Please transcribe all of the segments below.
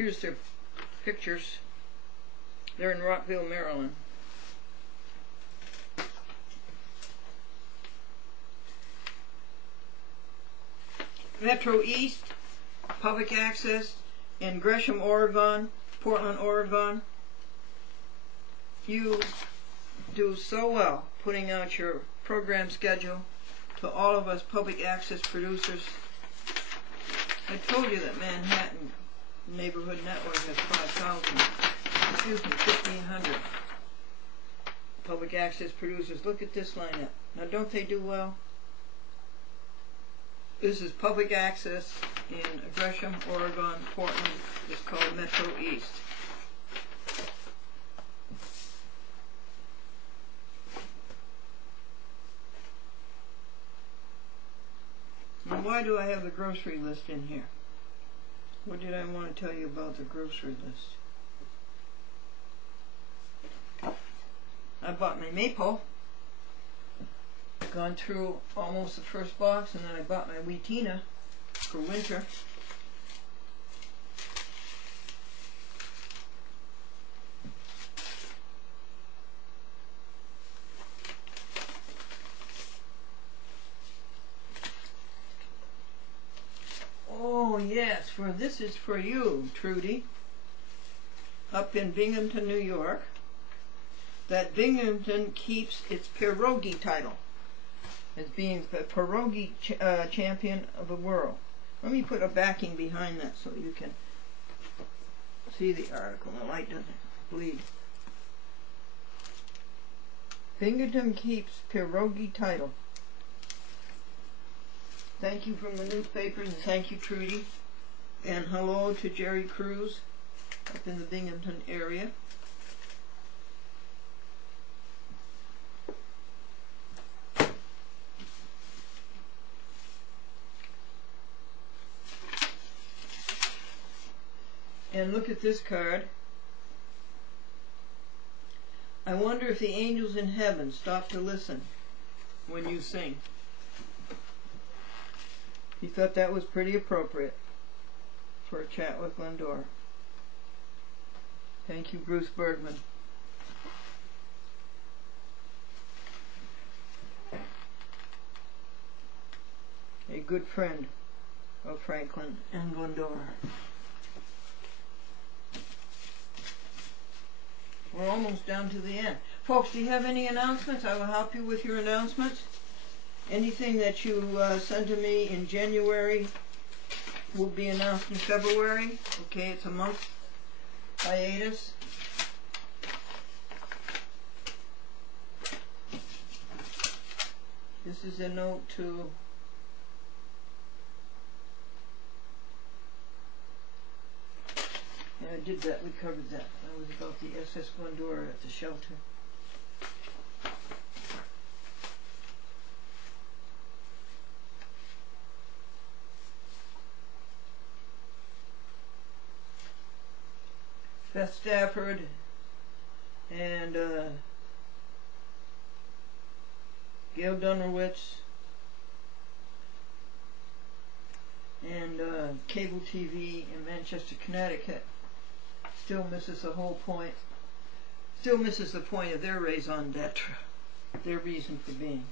Here's their pictures. They're in Rockville, Maryland. Metro East, public access in Gresham, Oregon, Portland, Oregon. You do so well putting out your program schedule to all of us public access producers. I told you that Manhattan Neighborhood Network has 1,500 public access producers. Look at this lineup. Now, don't they do well? This is public access in Gresham, Oregon, Portland. It's called Metro East. And why do I have the grocery list in here? What did I want to tell you about the grocery list? I bought my maple. Gone through almost the first box, and then I bought my Wheatina for winter. Oh yes, this is for you, Trudy, up in Binghamton, New York. That Binghamton keeps its pierogi title as being the pierogi champion of the world. Let me put a backing behind that so you can see the article. The light doesn't bleed. Binghamton keeps pierogi title. Thank you from the newspapers, and thank you, Trudy. And hello to Jerry Cruz up in the Binghamton area. And look at this card. I wonder if the angels in heaven stop to listen when you sing. He thought that was pretty appropriate for a chat with Glendora. Thank you, Bruce Bergman. A good friend of Franklin and Glendora. We're almost down to the end. Folks, do you have any announcements? I will help you with your announcements. Anything that you send to me in January will be announced in February. Okay, it's a month hiatus. This is a note to I did that, we covered that. That was about the SS Glendora at the shelter. Beth Stafford and Gail Dunnerwitz and cable TV in Manchester, Connecticut still misses the whole point. Still misses the point of their raison d'etre, their reason for being.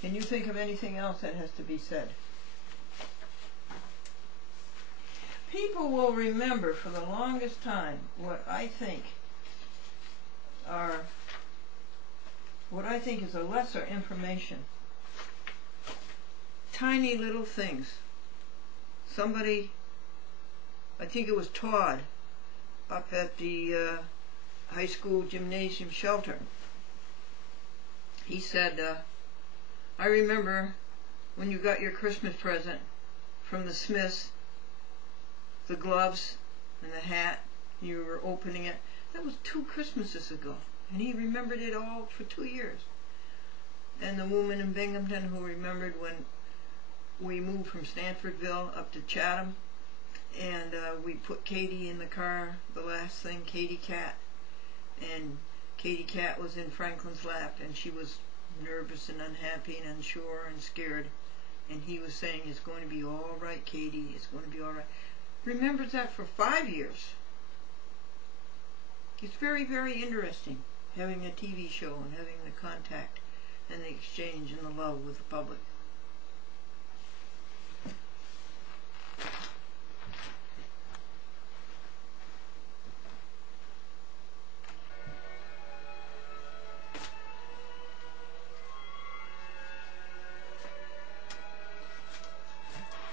Can you think of anything else that has to be said? People will remember for the longest time what I think is a lesser information. Tiny little things. Somebody, I think it was Todd, up at the high school gymnasium shelter. He said, I remember when you got your Christmas present from the Smiths, the gloves and the hat, you were opening it. That was 2 Christmases ago. And he remembered it all for 2 years. And the woman in Binghamton who remembered when we moved from Stanfordville up to Chatham, and we put Katie in the car, the last thing, Katie Cat. And Katie Cat was in Franklin's lap, and she was nervous and unhappy and unsure and scared. And he was saying, it's going to be all right, Katie, it's going to be all right. remembers that for 5 years. It's very, very interesting having a TV show and having the contact and the exchange and the love with the public.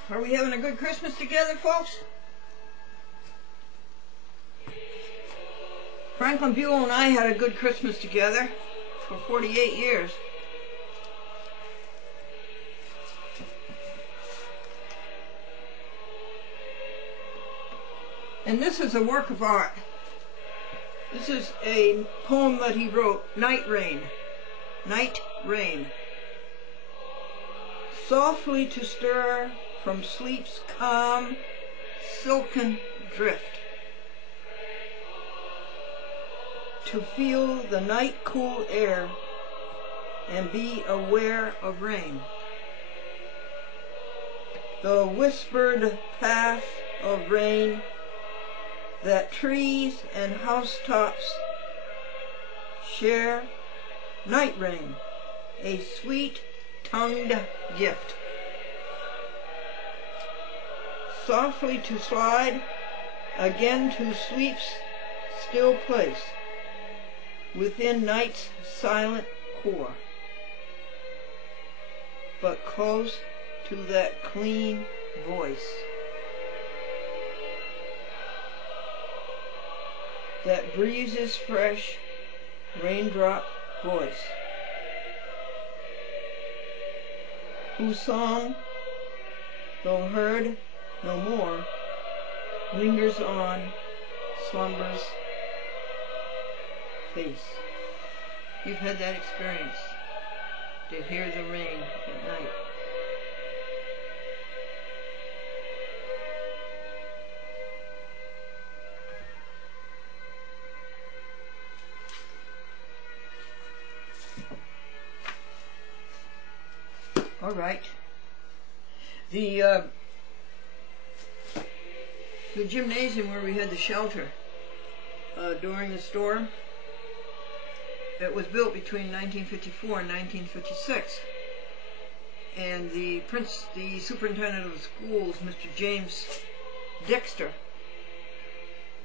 Are we having a good Christmas together, folks? Franklin Buell and I had a good Christmas together for 48 years. And this is a work of art. This is a poem that he wrote, Night Rain. Night Rain. Softly to stir from sleep's calm, silken drift. To feel the night cool air and be aware of rain. The whispered path of rain that trees and housetops share. Night rain, a sweet-tongued gift. Softly to slide again to sleep's still place within night's silent core, but close to that clean voice, that breeze's fresh raindrop voice, whose song, though heard no more, lingers on slumber's face. You've had that experience, to hear the rain at night. All right. The gymnasium where we had the shelter during the storm, it was built between 1954 and 1956. And the superintendent of the schools, Mr. James Dexter,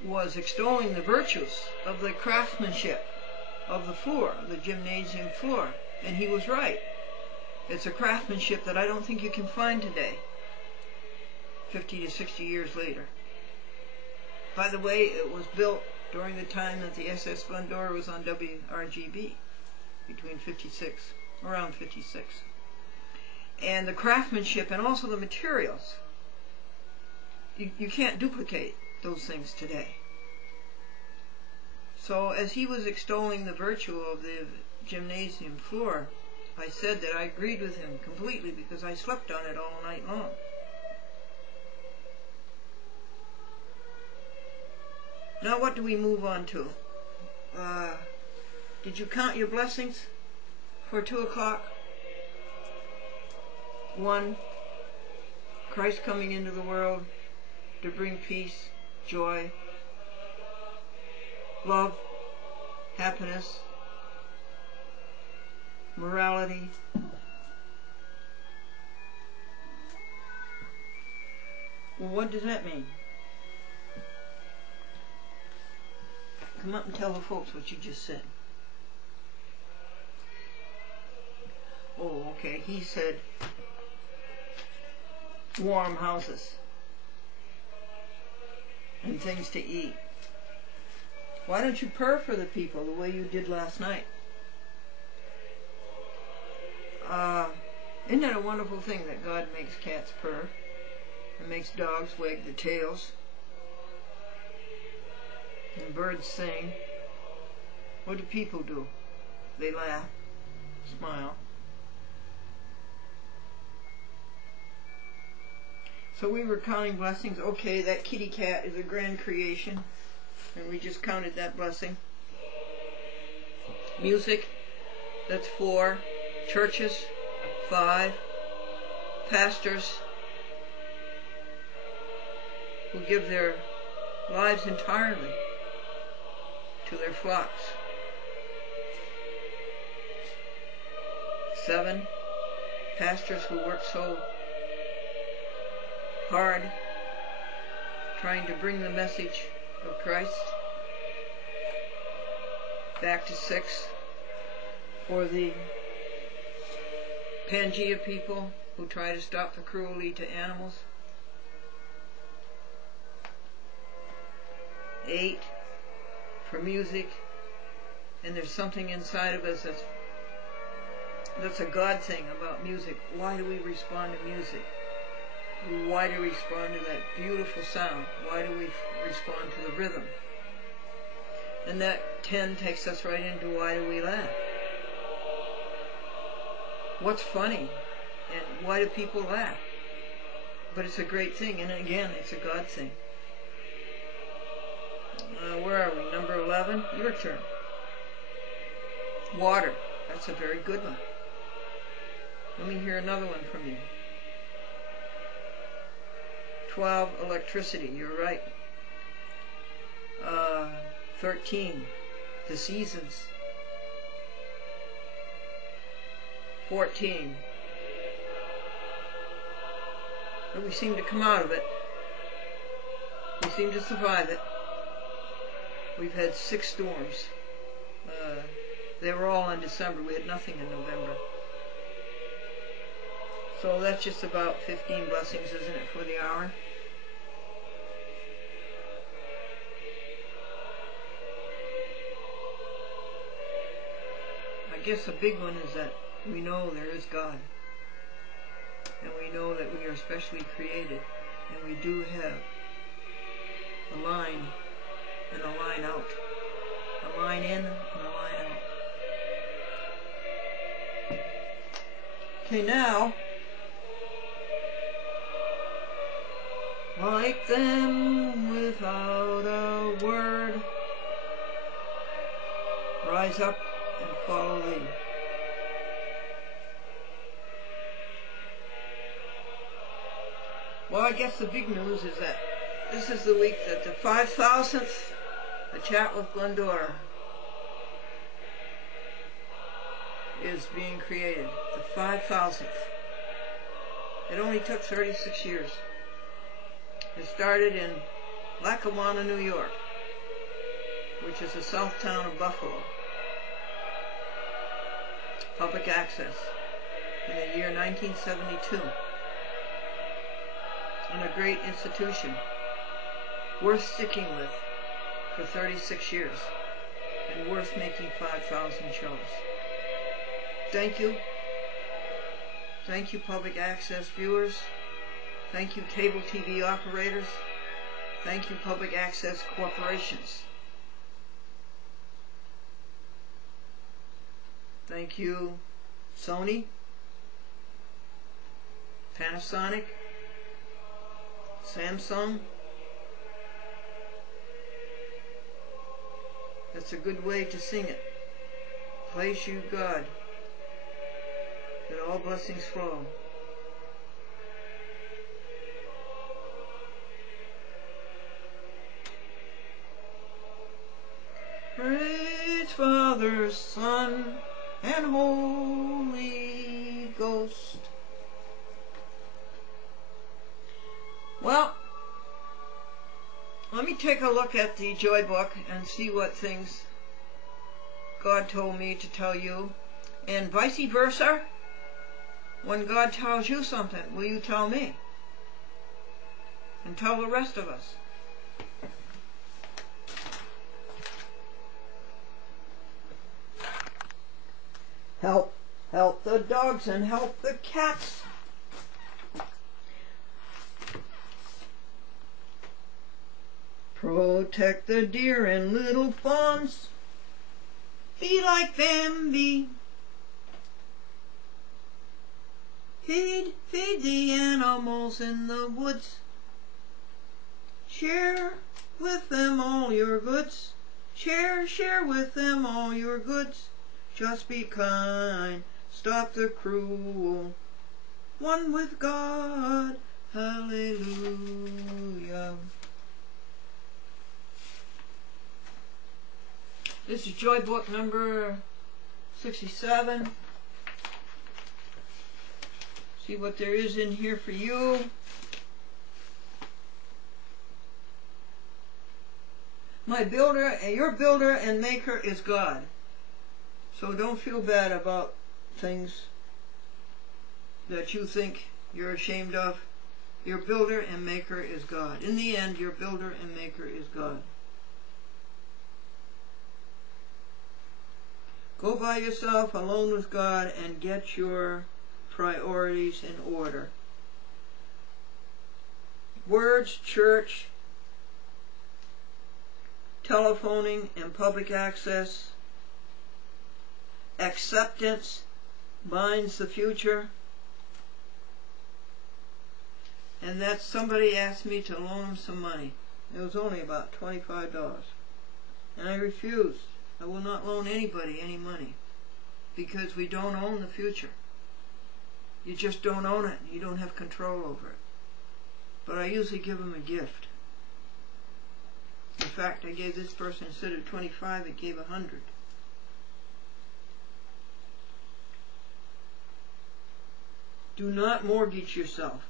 was extolling the virtues of the craftsmanship of the floor, the gymnasium floor. And he was right. It's a craftsmanship that I don't think you can find today, 50 to 60 years later. By the way, it was built during the time that the SS Glendora was on WRGB, around 56. And the craftsmanship and also the materials, you can't duplicate those things today. So as he was extolling the virtue of the gymnasium floor, I said that I agreed with him completely because I slept on it all night long. Now what do we move on to? Did you count your blessings for 2 o'clock? 1, Christ coming into the world to bring peace, joy, love, happiness, morality. Well, what does that mean? Come up and tell the folks what you just said. Oh, okay. He said warm houses and things to eat. Why don't you purr for the people the way you did last night? Isn't that a wonderful thing that God makes cats purr and makes dogs wag their tails and birds sing? What do people do? They laugh, smile. So we were counting blessings. Okay, that kitty cat is a grand creation, and we just counted that blessing. Music, that's 4. Churches, 5. Pastors, who give their lives entirely to their flocks. 7, pastors who work so hard trying to bring the message of Christ. Back to 6, for the Pangea people who try to stop the cruelty to animals. 8, for music, and there's something inside of us that's a God thing about music. Why do we respond to music? Why do we respond to that beautiful sound? Why do we respond to the rhythm? And that 10 takes us right into why do we laugh? What's funny? And why do people laugh? But it's a great thing, and again, it's a God thing. Where are we? Number 11? Your turn. Water. That's a very good one. Let me hear another one from you. 12, electricity. You're right. 13, the seasons. 14. But we seem to come out of it. We seem to survive it. We've had 6 storms. They were all in December. We had nothing in November. So that's just about 15 blessings, isn't it, for the hour? I guess a big one is that we know there is God. And we know that we are specially created. And we do have a line and a line out. A line in and a line out. Okay, now, like them without a word, rise up and follow thee. Well, I guess the big news is that this is the week that the 5,000th A Chat with Glendora is being created. The 5,000th. It only took 36 years. It started in Lackawanna, New York, which is a south town of Buffalo. Public access in the year 1972. And a great institution, worth sticking with for 36 years, and worth making 5,000 shows. Thank you. Thank you, public access viewers. Thank you, cable TV operators. Thank you, public access corporations. Thank you, Sony, Panasonic, Samsung. That's a good way to sing it. Praise you, God, that all blessings flow. Praise Father, Son, and Holy Ghost. Well, let me take a look at the Joy Book and see what things God told me to tell you. And vice versa, when God tells you something, will you tell me? And tell the rest of us. Help the dogs and help the cats. Protect the deer and little fawns. Be like them, be. Feed the animals in the woods. Share with them all your goods. Share with them all your goods. Just be kind, stop the cruel. One with God, hallelujah. This is Joy Book number 67. See what there is in here for you. My builder, your builder and maker is God. So don't feel bad about things that you think you're ashamed of. Your builder and maker is God. In the end, your builder and maker is God. Go by yourself, alone with God, and get your priorities in order. Words, church, telephoning and public access, acceptance binds the future, and that somebody asked me to loan him some money. It was only about $25, and I refused. I will not loan anybody any money, because we don't own the future. You just don't own it. You don't have control over it. But I usually give them a gift. In fact, I gave this person, instead of 25, I gave 100. Do not mortgage yourself.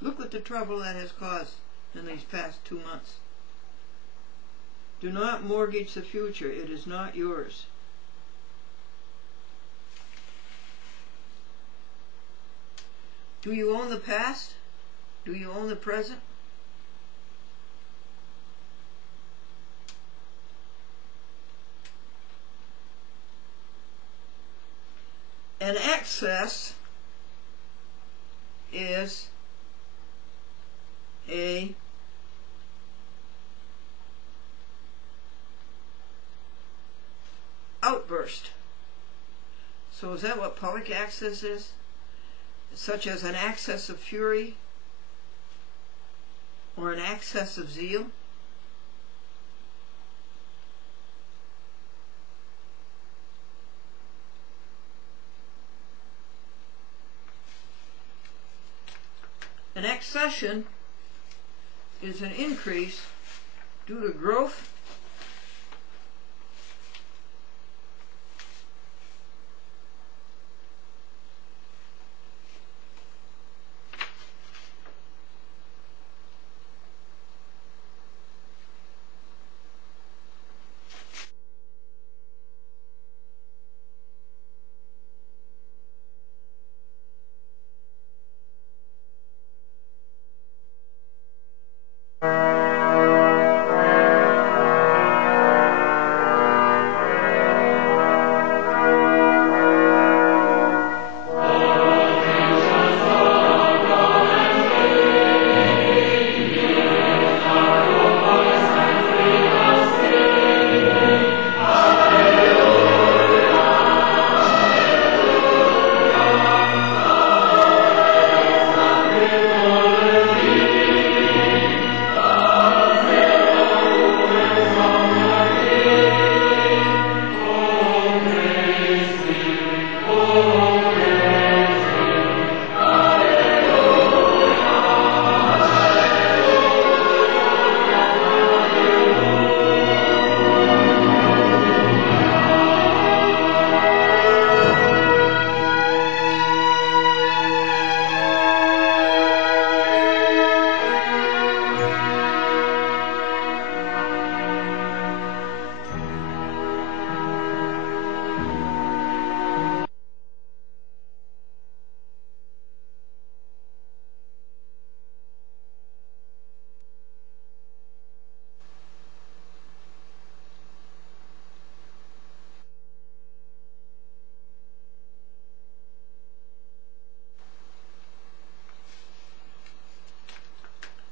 Look what the trouble that has caused in these past 2 months. Do not mortgage the future. It is not yours. Do you own the past? Do you own the present? An excess is a outburst. So is that what public access is? Such as an access of fury or an access of zeal? An accession is an increase due to growth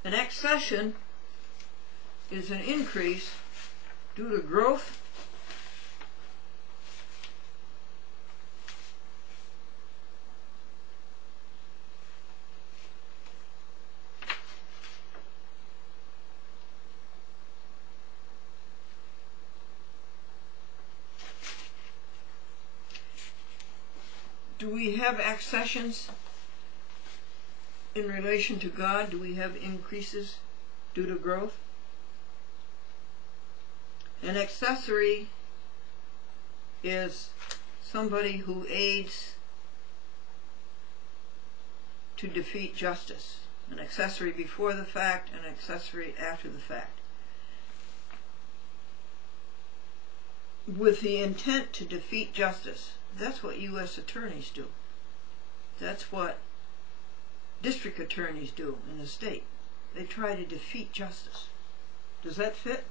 An accession is an increase due to growth Do we have accessions in relation to God? Do we have increases due to growth? An accessory is somebody who aids to defeat justice. An accessory before the fact, an accessory after the fact. With the intent to defeat justice. That's what U.S. attorneys do. That's what district attorneys do in the state. They try to defeat justice. Does that fit?